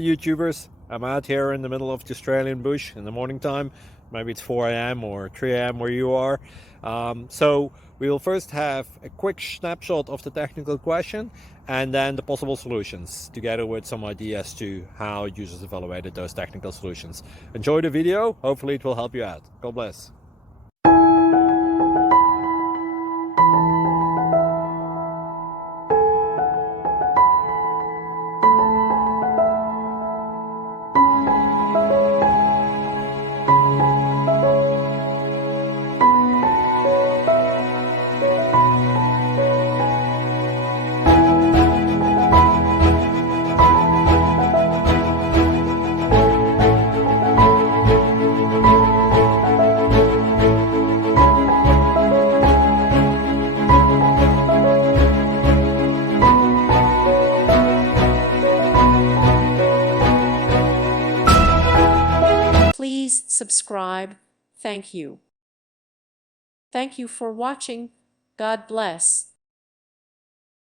YouTubers. I'm out here in the middle of the Australian bush in the morning time. Maybe it's 4 a.m. or 3 a.m. where you are. So we'll first have a quick snapshot of the technical question and then the possible solutions, together with some ideas to how users evaluated those technical solutions. Enjoy the video. Hopefully it will help you out. God bless. Please subscribe. Thank you. Thank you for watching. God bless.